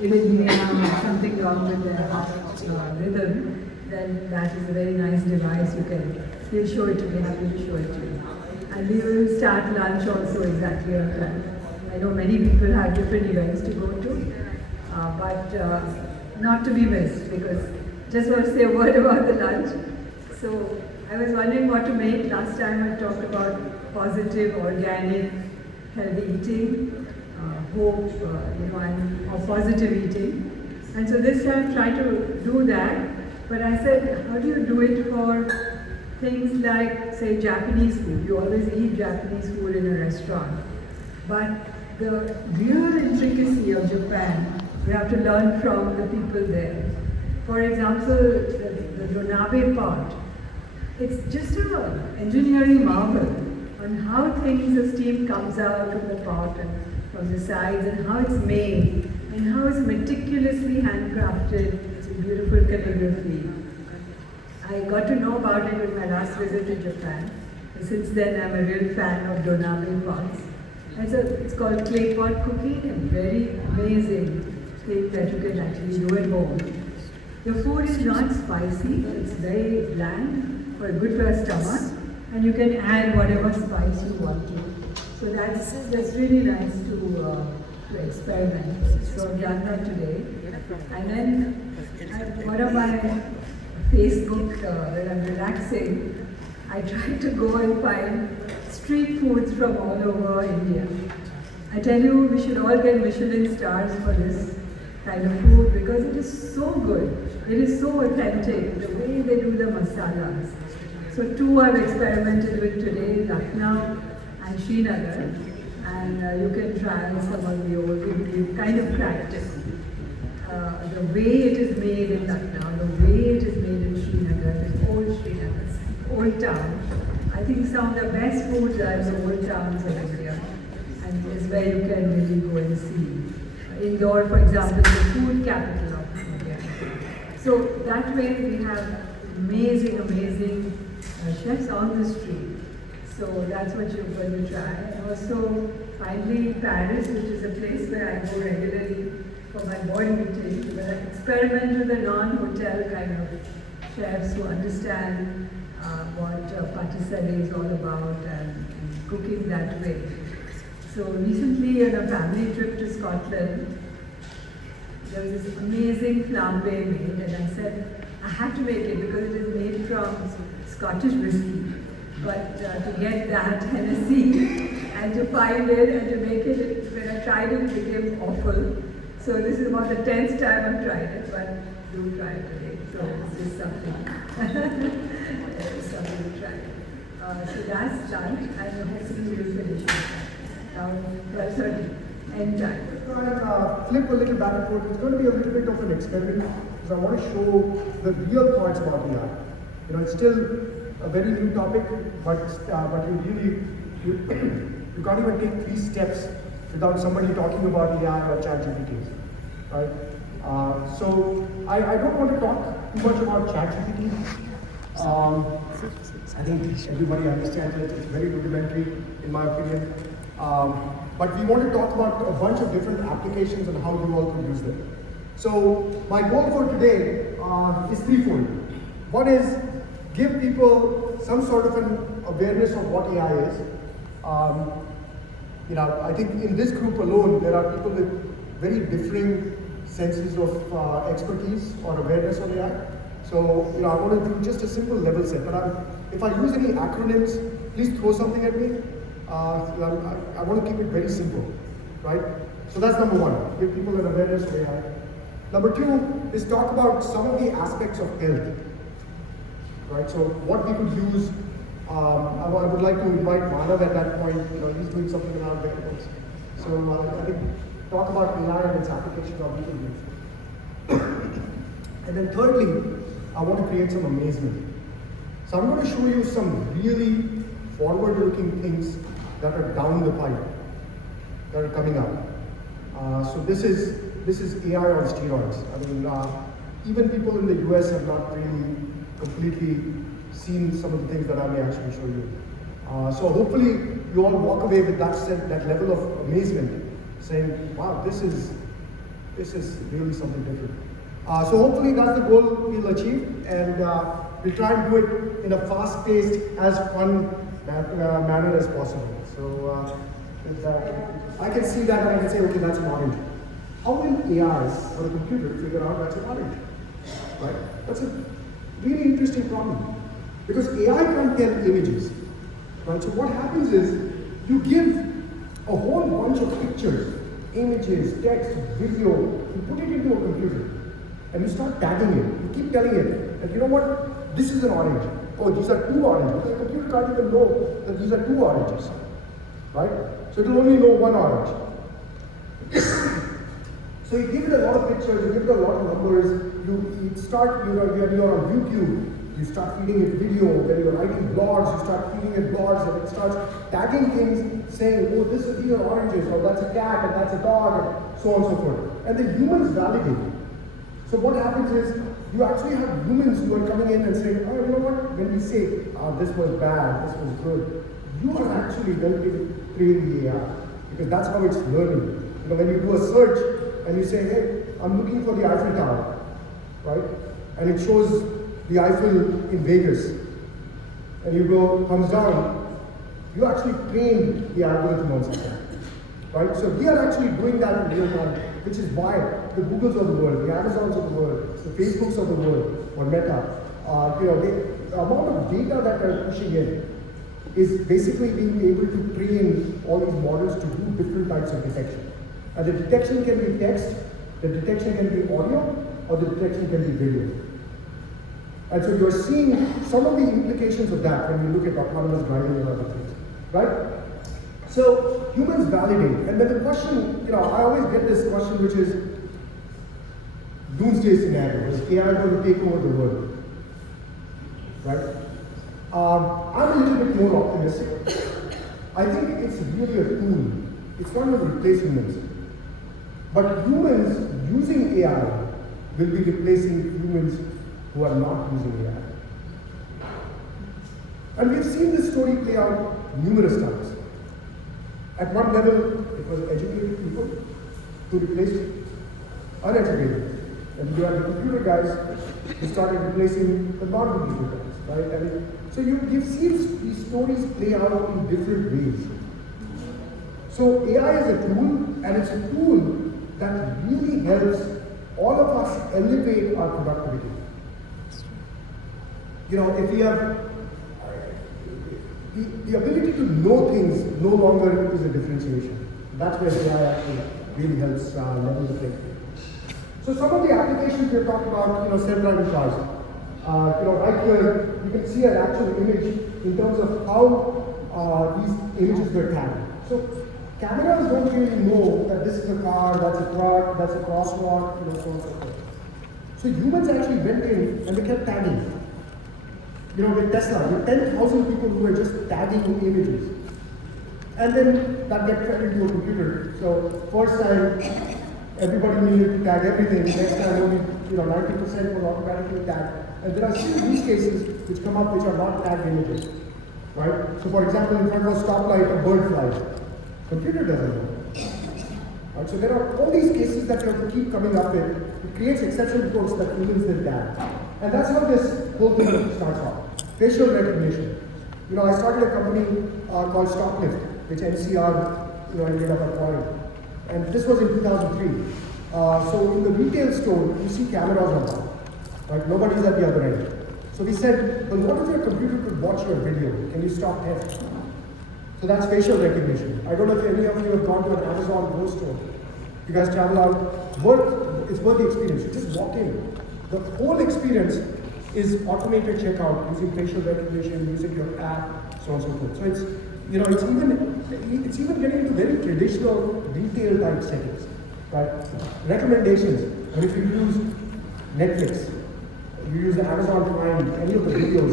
even they have something wrong with their rhythm, then that is a very nice device. He'll show it to me, happy to show it to you. And we will start lunch also exactly on time. I know many people have different events to go to, but not to be missed, because just want to say a word about the lunch. So I was wondering what to make. Last time I talked about positive, organic, healthy eating, hope, and or positive eating. And so this time try to do that. But I said, how do you do it for things like, say, Japanese food? You always eat Japanese food in a restaurant. But the real intricacy of Japan, you have to learn from the people there. For example, the donabe pot, it's just an engineering marvel on how the steam comes out of the pot and from the sides, and how it's made, and how it's meticulously handcrafted. It's a beautiful calligraphy. I got to know about it with my last visit to Japan. And since then, I'm a real fan of donabe pots. And so it's called clay pot cooking, a very amazing thing that you can actually do at home. The food is not spicy, it's very bland, but good for your stomach, and you can add whatever spice you want to. So that's really nice to experiment. So I've done that today. And then one of my Facebook, when I'm relaxing, I try to go and find street foods from all over India. I tell you, we should all get Michelin stars for this kind of food, because it is so good. It is so authentic, the way they do the masalas. So two I've experimented with today, Lucknow and Srinagar, and you can try some of the old, we've kind of cracked it. The way it is made in Lucknow, the way it is made in Srinagar, Srinagar, old town. I think some of the best foods are in the old towns of India, and is where you can really go and see. Indore, for example, is the food capital of India. So that way we have amazing chefs on the street. So that's what you're going to try. And also, finally, Paris, which is a place where I go regularly for my board meetings, where I experiment with the non-hotel kind of chefs who understand what patisserie is all about and cooking that way. So recently, on a family trip to Scotland, there was this amazing flambe made, and I said, I have to make it because it is made from Scottish whiskey. But to get that Hennessy and to find it and to make it, when I tried it, it became awful. So this is about the 10th time I've tried it, but do try it today. So this is something. It's something to try. So that's lunch, and hopefully we'll finish it around 12:30. End time. Flip a little back and forth. It's going to be a little bit of an experiment, because I want to show the real parts about AI. It's still a very new topic, but you can't even take 3 steps without somebody talking about AI or ChatGPT, right? So I don't want to talk too much about ChatGPT. I think everybody understands it. It's very rudimentary, in my opinion. But we want to talk about a bunch of different applications and how you all can use them. So my goal for today is threefold. One is give people some sort of an awareness of what AI is. I think in this group alone, there are people with very differing senses of expertise or awareness on AI. So, I want to do just a simple level set. But if I use any acronyms, please throw something at me. I want to keep it very simple, right? So that's number one, give people an awareness of AI. Number two is talk about some of the aspects of health, right? So what we could use, I would like to invite Manav at that point, he's doing something around vegetables. So I think talk about AI and its application of we can use. And then thirdly, I want to create some amazement. So I'm going to show you some really forward-looking things that are down the pipe, that are coming up. So this is AI on steroids. I mean, even people in the US have not really completely seen some of the things that I may actually show you. So hopefully you all walk away with that level of amazement, saying, wow, this is this is really something different. So hopefully that's the goal we'll achieve, and we'll try and do it in a fast-paced, as fun manner as possible. So I can see that and I can say, okay, that's an orange. How will AIs or a computer figure out that's an orange? Right? That's a really interesting problem, because AI can't tell images. Right? So what happens is you give a whole bunch of pictures, images, text, video, you put it into a computer and you start tagging it. You keep telling it that, you know what, this is an orange. Oh, these are two oranges. The computer can't even know that these are two oranges. Right? So it will only know one orange. So you give it a lot of pictures, you give it a lot of numbers, you start, when you're on YouTube, you start feeding it video. When you're writing blogs, you start feeding it blogs, and it starts tagging things, saying, oh, these are oranges, or that's a cat, and that's a dog, and so on and so forth. And the humans validate. So what happens is, you actually have humans who are coming in and saying, oh, you know what, when we say, this was bad, this was good, you are actually helping train the AI, because that's how it's learning. You know, when you do a search, and you say, hey, I'm looking for the Eiffel Tower, right? And it shows the Eiffel in Vegas, and you go thumbs down, you actually train the algorithm on something, right? So we are actually doing that in real time, which is why the Googles of the world, the Amazons of the world, the Facebooks of the world, or Meta, the amount of data that they're pushing in is basically being able to train all these models to do different types of detection. And the detection can be text, the detection can be audio, or the detection can be video. And so you're seeing some of the implications of that when you look at autonomous driving and other things, right? So humans validate, and then the question, I always get this question, which is doomsday scenario: is AI going to take over the world? Right? I'm a little bit more optimistic. I think it's really a tool. It's not going to replace humans. But humans using AI will be replacing humans who are not using AI. And we've seen this story play out numerous times. At one level, it was educated people who replaced uneducated. And you had the computer guys who started replacing the non-computer guys, right? And so you've seen these stories play out in different ways. So AI is a tool, and it's a tool that really helps all of us elevate our productivity. If we have the ability to know things, no longer is a differentiation. That's where AI actually really helps level the playing field. So some of the applications we have talked about, self-driving cars. Right here you can see an actual image in terms of how these images were tagged. So cameras don't really know that this is a car, that's a truck, that's a crosswalk, so on and so forth. So humans actually went in and they kept tagging. With Tesla, with 10,000 people who were just tagging images. And then that gets fed into a computer. So first time, everybody needed to tag everything. Next time, only 90% will automatically tag. And there are still use cases which come up which are not tagged images, right? So for example, in front of a stoplight, a bird flies. Computer doesn't know. Right? So there are all these cases that you have to keep coming up with. It creates exception codes that humans then tag. And that's how this whole thing starts off. Facial recognition. I started a company called Stoplift, which NCR ended up acquiring. And this was in 2003. So in the retail store, you see cameras on top. Right? Nobody's at the other end. So we said, well, what if your computer could watch your video? Can you stop theft? So that's facial recognition. I don't know if any of you have gone to an Amazon Go store. You guys travel out, it's worth the experience. You just walk in. The whole experience is automated checkout using facial recognition, using your app, so on and so forth. So it's even getting into very traditional retail type settings, right? Recommendations. And if you use Netflix, you use Amazon Prime, any of the videos,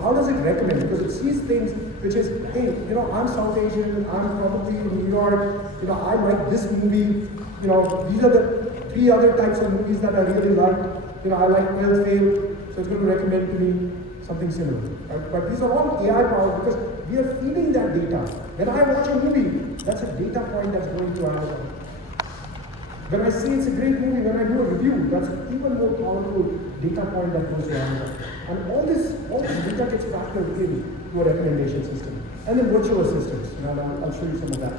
how does it recommend? Because it sees things which is, hey, I'm South Asian, I'm probably in New York, I like this movie, these are the 3 other types of movies that I really like. I like Well Fail, so it's going to recommend to me something similar. Right? But these are all AI powered because we are feeding that data. When I watch a movie, that's a data point that's going to Amazon. When I say it's a great movie, when I do a review, that's even more powerful data point that goes to Amazon. And all this data gets factored into a recommendation system. And then virtual assistants, and I'll show you some of that.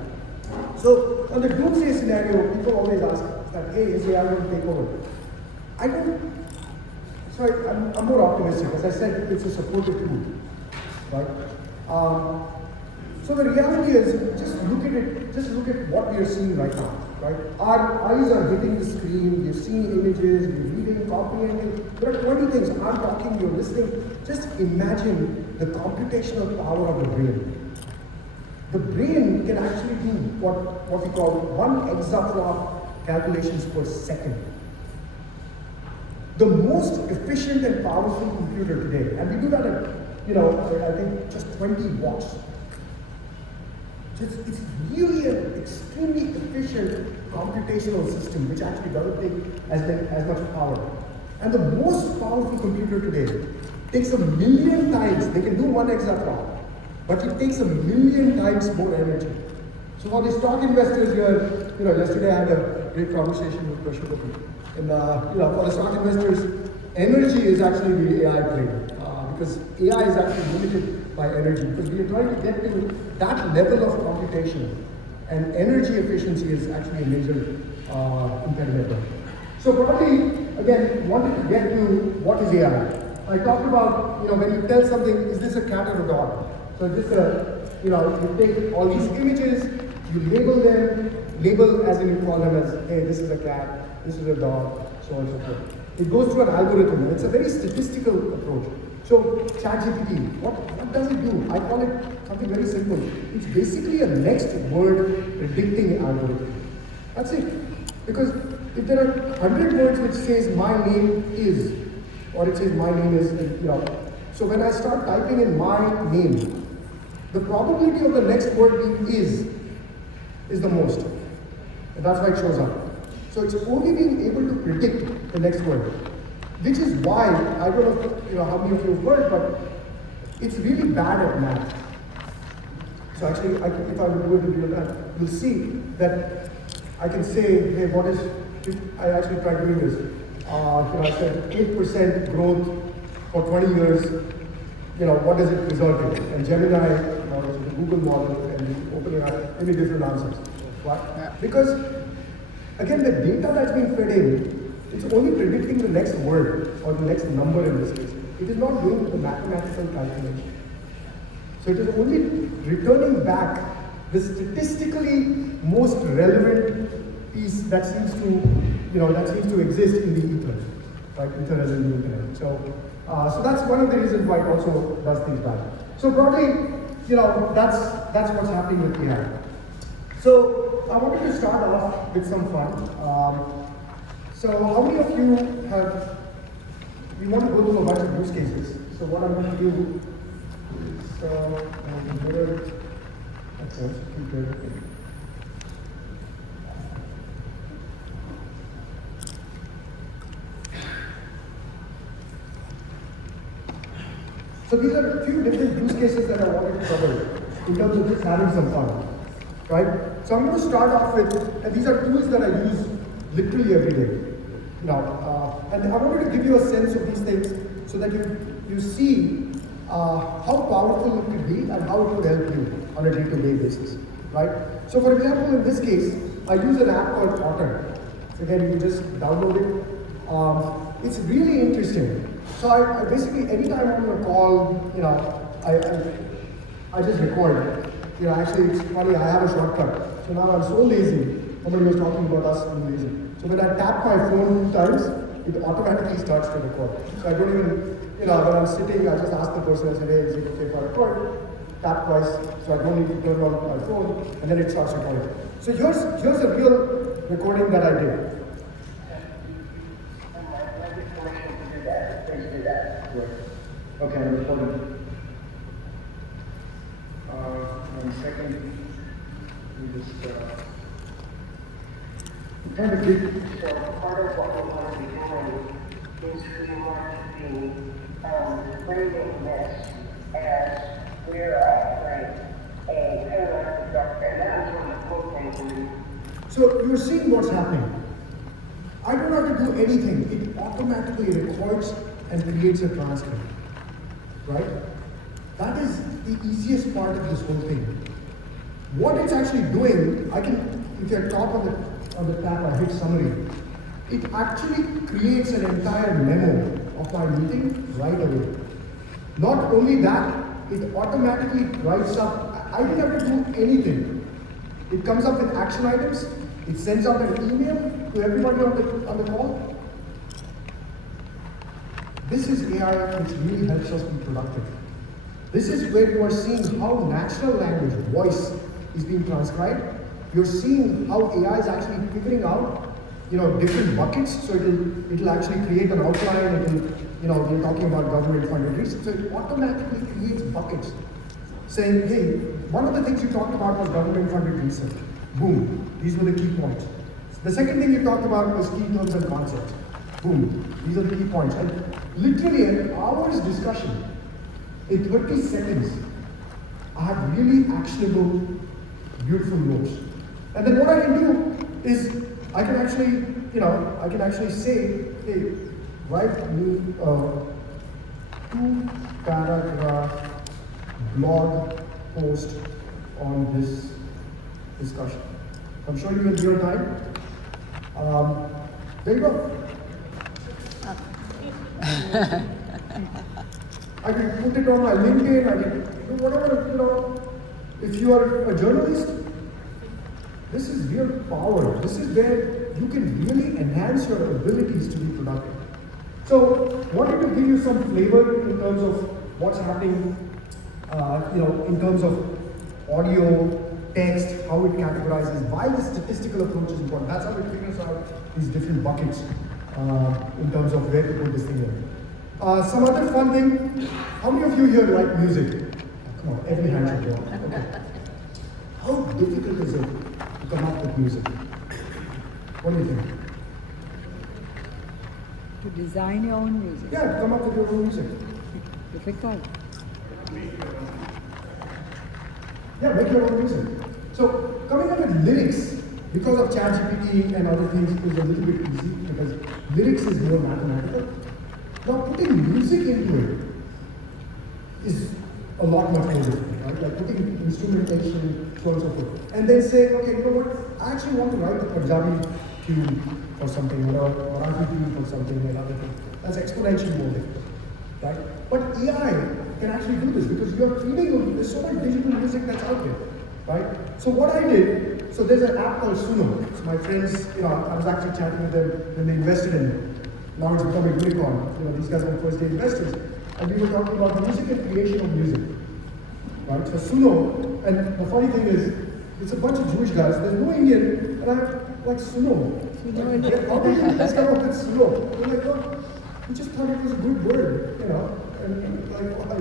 So on the doomsday scenario, people always ask that, hey, is AI going to take over? I'm more optimistic. As I said, it's a supportive tool, right? So the reality is, just look at what we are seeing right now, right? Our eyes are hitting the screen, we're seeing images, we're reading, comprehending. There are 20 things. I'm talking, you're listening. Just imagine the computational power of the brain. The brain can actually do what we call 1 exaflop calculations per second. The most efficient and powerful computer today, and we do that at, I think just 20 watts. It's really an extremely efficient computational system which actually doesn't take as much power. And the most powerful computer today takes 1,000,000 times, they can do 1 exaflop, but it takes 1,000,000 times more energy. So for the stock investors here, yesterday I had a great conversation with Prashant. And for the stock investors, energy is actually the AI play. Because AI is actually limited by energy. Because we are trying to get to that level of computation. And energy efficiency is actually a major impediment. So probably, again, wanted to get to what is AI. I talked about, when you tell something, is this a cat or a dog? So this, you take all these images, you label as in you call them as, hey, this is a cat, this is a dog, so on and so forth. It goes through an algorithm, and it's a very statistical approach. So ChatGPT, what does it do? I call it something very simple. It's basically a next word predicting algorithm. That's it. Because if there are 100 words which says my name is, or it says my name is, so when I start typing in my name, the probability of the next word being is the most. And that's why it shows up. So it's only being able to predict the next word. Which is why, I don't know how many of you have heard, but it's really bad at math. So actually, if I would do it in real time, you'll see that I can say, hey, I actually tried doing this. I said 8% growth for 20 years, what does it result in? And Gemini, which is the Google model, and opening up many different answers. Why? Because, again, the data that's being fed in, it's only predicting the next word, or the next number in this case. It is not doing the mathematical calculation. So it is only returning back the statistically most relevant piece that seems to exist in the ether, right? Ether as in the internet. So that's one of the reasons why it also does things bad. So broadly, that's what's happening with AI. So I wanted to start off with some fun. So how many of you we want to go through a bunch of use cases. So what I'm going to do is, so these are a few different use cases that I wanted to cover in terms of just having some fun, right? So I'm going to start off with, and these are tools that I use literally every day. And I wanted to give you a sense of these things so that you see how powerful it could be and how it would help you on a day-to-day basis, right? So for example, in this case, I use an app called Otter. So again, you just download it. It's really interesting. So I basically, anytime I'm on a call, I just record. Actually, it's funny, I have a shortcut. So now I'm so lazy. Somebody was talking about us being lazy. So when I tap my phone 2 times, it automatically starts to record. So I don't even, when I'm sitting, I just ask the person, I say, hey, is it okay if I record? Tap twice, so I don't need to turn on my phone, and then it starts recording. So here's a real recording that I did. Okay, I'm recording. 1 second. Let me just kind of give. So part of what we want to be doing is we want to be bringing this as we're offering a parallel structure. And that was one of the cool things. So you're seeing what's happening. I don't have to do anything. It automatically records and creates a transcript, right? That is the easiest part of this whole thing. What it's actually doing, I can, if I tap on the tab, I hit summary. It actually creates an entire memo of my meeting right away. Not only that, it automatically writes up. I didn't have to do anything. It comes up with action items. It sends out an email to everybody on the call. This is AI which really helps us be productive. This is where you are seeing how natural language, voice, is being transcribed. You're seeing how AI is actually figuring out, different buckets. So it'll actually create an outline. It'll, we're talking about government funded research. So it automatically creates buckets, saying, hey, one of the things you talked about was government funded research. Boom, these were the key points. The second thing you talked about was key terms and concepts. Boom, these are the key points. And literally an hour's discussion, in 30 seconds, I have really actionable, beautiful notes. And then what I can do is, I can actually say, hey, write me a 2-paragraph blog post on this discussion. I'm showing you in real time. There you go. I can put it on my LinkedIn, I can do whatever, If you are a journalist, this is real power. This is where you can really enhance your abilities to be productive. So, wanted to give you some flavor in terms of what's happening, in terms of audio, text, how it categorizes, why the statistical approach is important. That's how it figures out these different buckets in terms of where to put this thing in. Some other fun thing, how many of you here like music? Come on, every hand should go up. Okay. How difficult is it to come up with music? What do you think? To design your own music. Yeah, come up with your own music. Difficult. Yeah, make your own music. So, coming up with lyrics, because of ChatGPT and other things, is a little bit easy because lyrics is more mathematical. Now, putting music into it is a lot much more difficult, right? Like putting instrumentation, so on and so forth. And then saying, okay, you know what? I actually want to write a Punjabi tune for something, or a Marathi tune for something, or other thing. That's exponentially more difficult, right? But AI can actually do this because you're feeding, there's so much digital music that's out there, right? So what I did, so there's an app called Suno. So my friends, I was actually chatting with them when they invested in it. Now it's becoming unicorn. These guys are first day investors. And we were talking about music and creation of music, right? So Suno, and the funny thing is, it's a bunch of Jewish guys, there's no Indian, and I'm like, Suno. Like, how did you guys come up with Suno? They're like, oh, we just thought it was a good word, and like, why?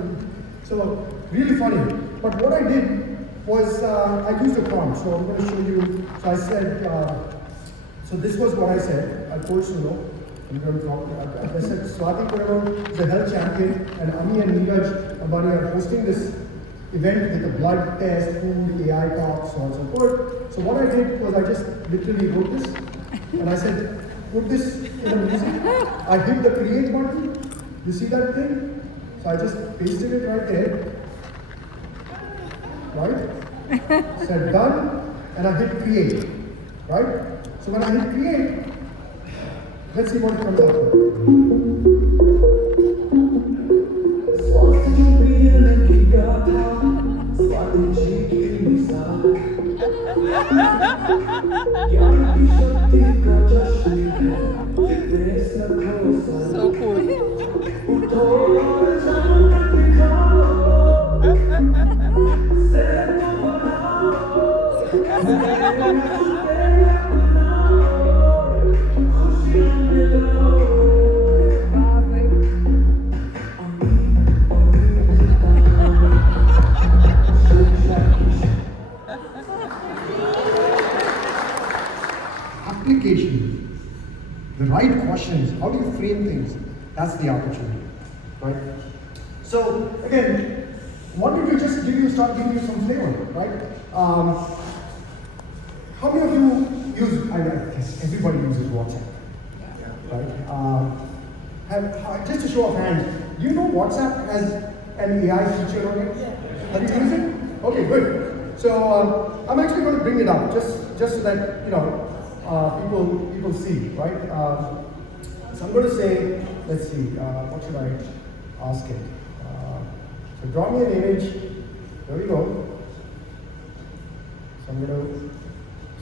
So, really funny. But what I did was, I used a prompt, so I'm going to show you. So I said, so this was what I said. I told Suno, I said, Swati Piramal is a health champion, and Ami and Neeraj Ambani are hosting this event with a blood test, food, AI talk, so on and so forth. So what I did was I just literally wrote this, and I said, put this in the music. I hit the create button. You see that thing? So I just pasted it right there. Right? Said done, and I hit create. Right? So when I hit create, let's see what it comes up with. So cool. Application, the right questions, how do you frame things? That's the opportunity, right? So again, wanted to just start giving you some flavor, right? How many of you use? I guess everybody uses WhatsApp, right? Just a show of hands, do you know WhatsApp has an AI feature on it? Have you used it? Okay, good. So I'm actually going to bring it up just so that people see, right? So I'm going to say, let's see, what should I ask it? So draw me an image. There we go. So I'm going to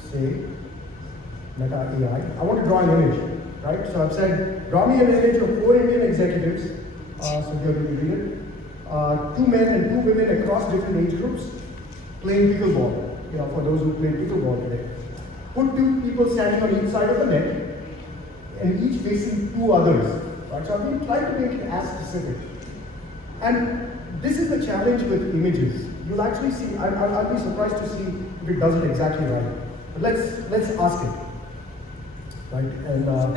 say Meta AI. I want to draw an image, right? So I've said, draw me an image of 4 Indian executives. So here we read it. 2 men and 2 women across different age groups playing pickleball. For those who play pickleball today. Put 2 people standing on each side of the net and each facing 2 others. Right? So I've been trying to make it as specific. And this is the challenge with images. You'll actually see, I'll be surprised to see if it does it exactly right. But let's ask it. Right? And of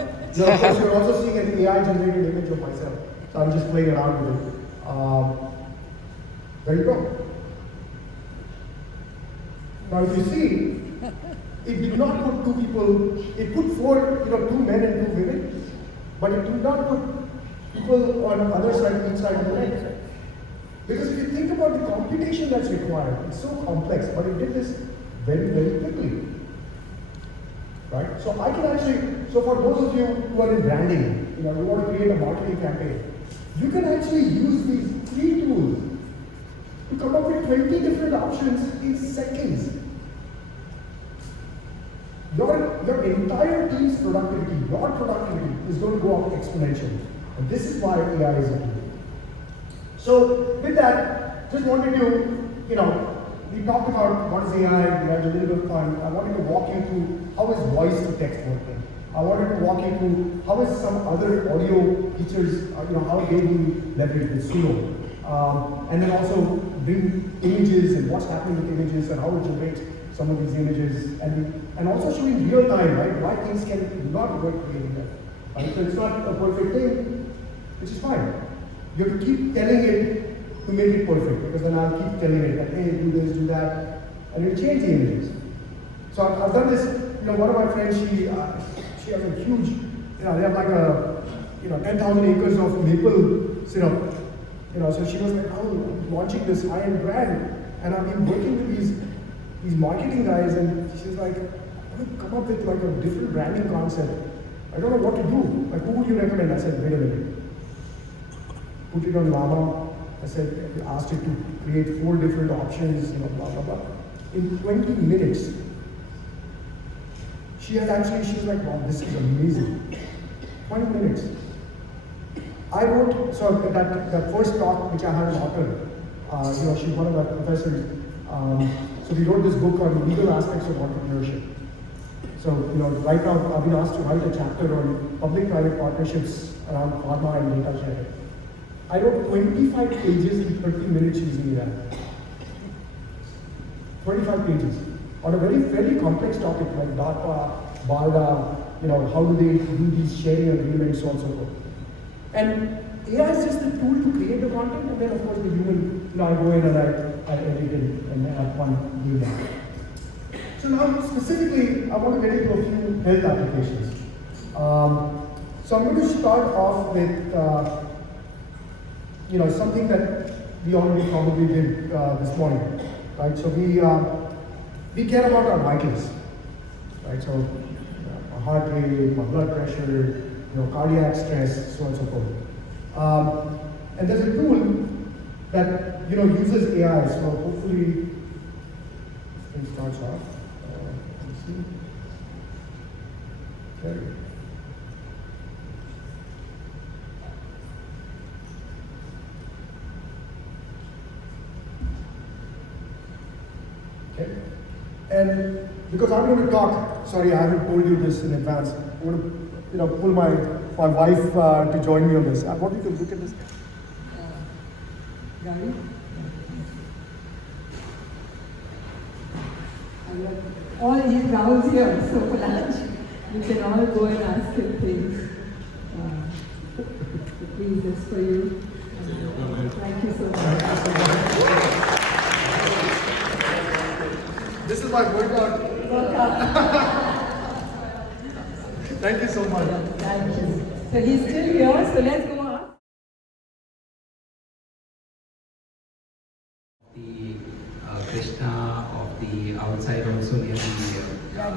course you're also seeing an AI generated image of myself. So I'm just playing around with it. There you go. Now if you see, it did not put 2 people, it put 4, 2 men and 2 women, but it did not put people on the other side, each side of the net. Because if you think about the computation that's required, it's so complex, but it did this very, very quickly. Right? So I can actually, so for those of you who are in branding, you want to create a marketing campaign, you can actually use these 3 tools to come up with 20 different options in seconds. Your entire team's productivity, your productivity is going to go up exponentially. And this is why AI is a tool. So with that, just wanted to, we talked about what is AI, we had a little bit of fun. I wanted to walk you through how is voice to text working. I wanted to walk you through how is some other audio features, how they be leveraged with Suno. And then also bring images and what's happening with images and how it generates some of these images. And also showing real time, right? Why things can not work creating that. Right? So it's not a perfect thing, which is fine. You have to keep telling it to make it perfect, because then I'll keep telling it that, hey, do this, do that, and it'll change the images. So I've done this, one of my friends, she has a huge, they have like 10,000 acres of maple syrup. So she was like, I'm launching this high-end brand, and I've been working with these marketing guys, and she's like, I want to come up with like a different branding concept. I don't know what to do. Like, who would you recommend? I said, wait a minute. Put it on Llama. I said, asked it to create 4 different options, blah, blah, blah. In 20 minutes, she was like, wow, this is amazing. 20 minutes. I wrote, so that first talk which I had authored, she's one of our professors. So we wrote this book on legal aspects of entrepreneurship. So, right now I've been asked to write a chapter on public-private partnerships around pharma and data sharing. I wrote 25 pages in 30 minutes using AI. 25 pages on a very complex topic like DARPA, BARDA, how do they do these sharing agreements, so on and so forth. And AI is just the tool to create the content, and then of course the human, I go in and I edit it and have fun doing that. So now specifically, I want to get into a few health applications. So I'm going to start off with something that we already probably did this morning, right? So we care about our vitals, right? So our heart rate, our blood pressure, cardiac stress, so on and so forth. And there's a tool that uses AI. So hopefully, thing starts off. Let's see. Okay. Okay. And because I'm going to talk, sorry, I haven't told you this in advance. I'm going to, pull my wife to join me on this. I want you to look at this. Gary? Rahul's here, so for lunch, you can all go and ask him things. So please, this for you. Thank you so much. This is my workout. Thank you so much. Thank you. So he's still here, so let's go up. The Krishna of the outside also near the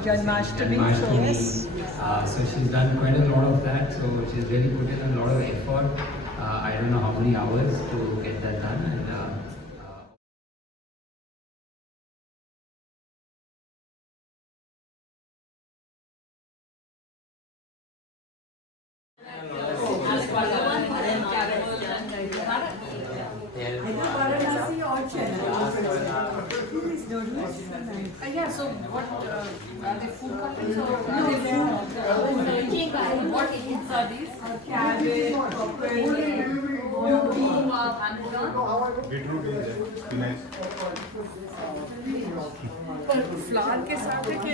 Janmashtami, So she's done quite a lot of that. So she's really put in a lot of effort. I don't know how many hours to get that done. And Varanasi or Chennai? Yeah, so what are they food cuttings or are they food? What foods are these? Cabbage, beetroot है spinach पर flower के साथ है कि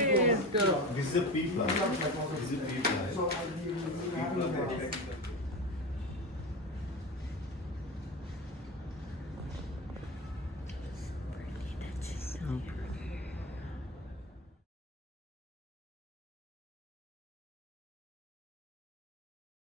this is a P flower this is P flower Okay.